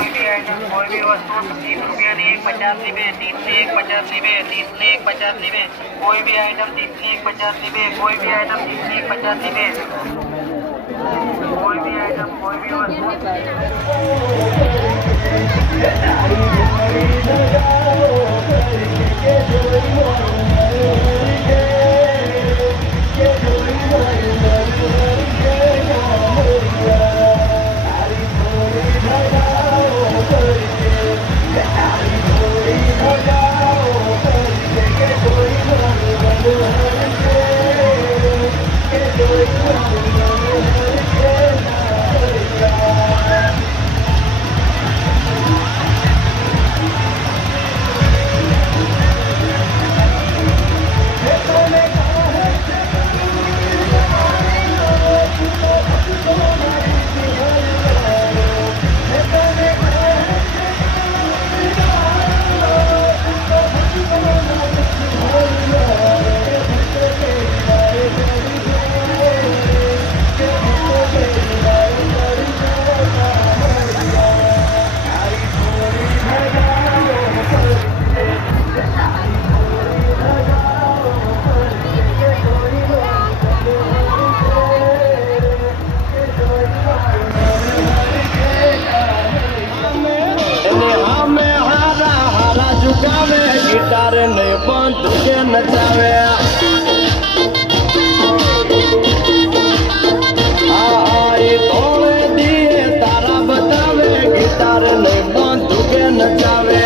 कोई भी वस्तु 30 रुपया ની 1 50 ની 2 30 ની 1 50 ની 2 30 ની 1 50 ની 2 कोई भी आइटम 30 ની 1 50 ની 2 कोई भी आइटम 30 ની 1 50 ની 2 कोई भी आइटम कोई भी गिटार नहीं बंद के नचावे तोड़े दिए तारा बतावे गिटार नहीं बंद के नचावे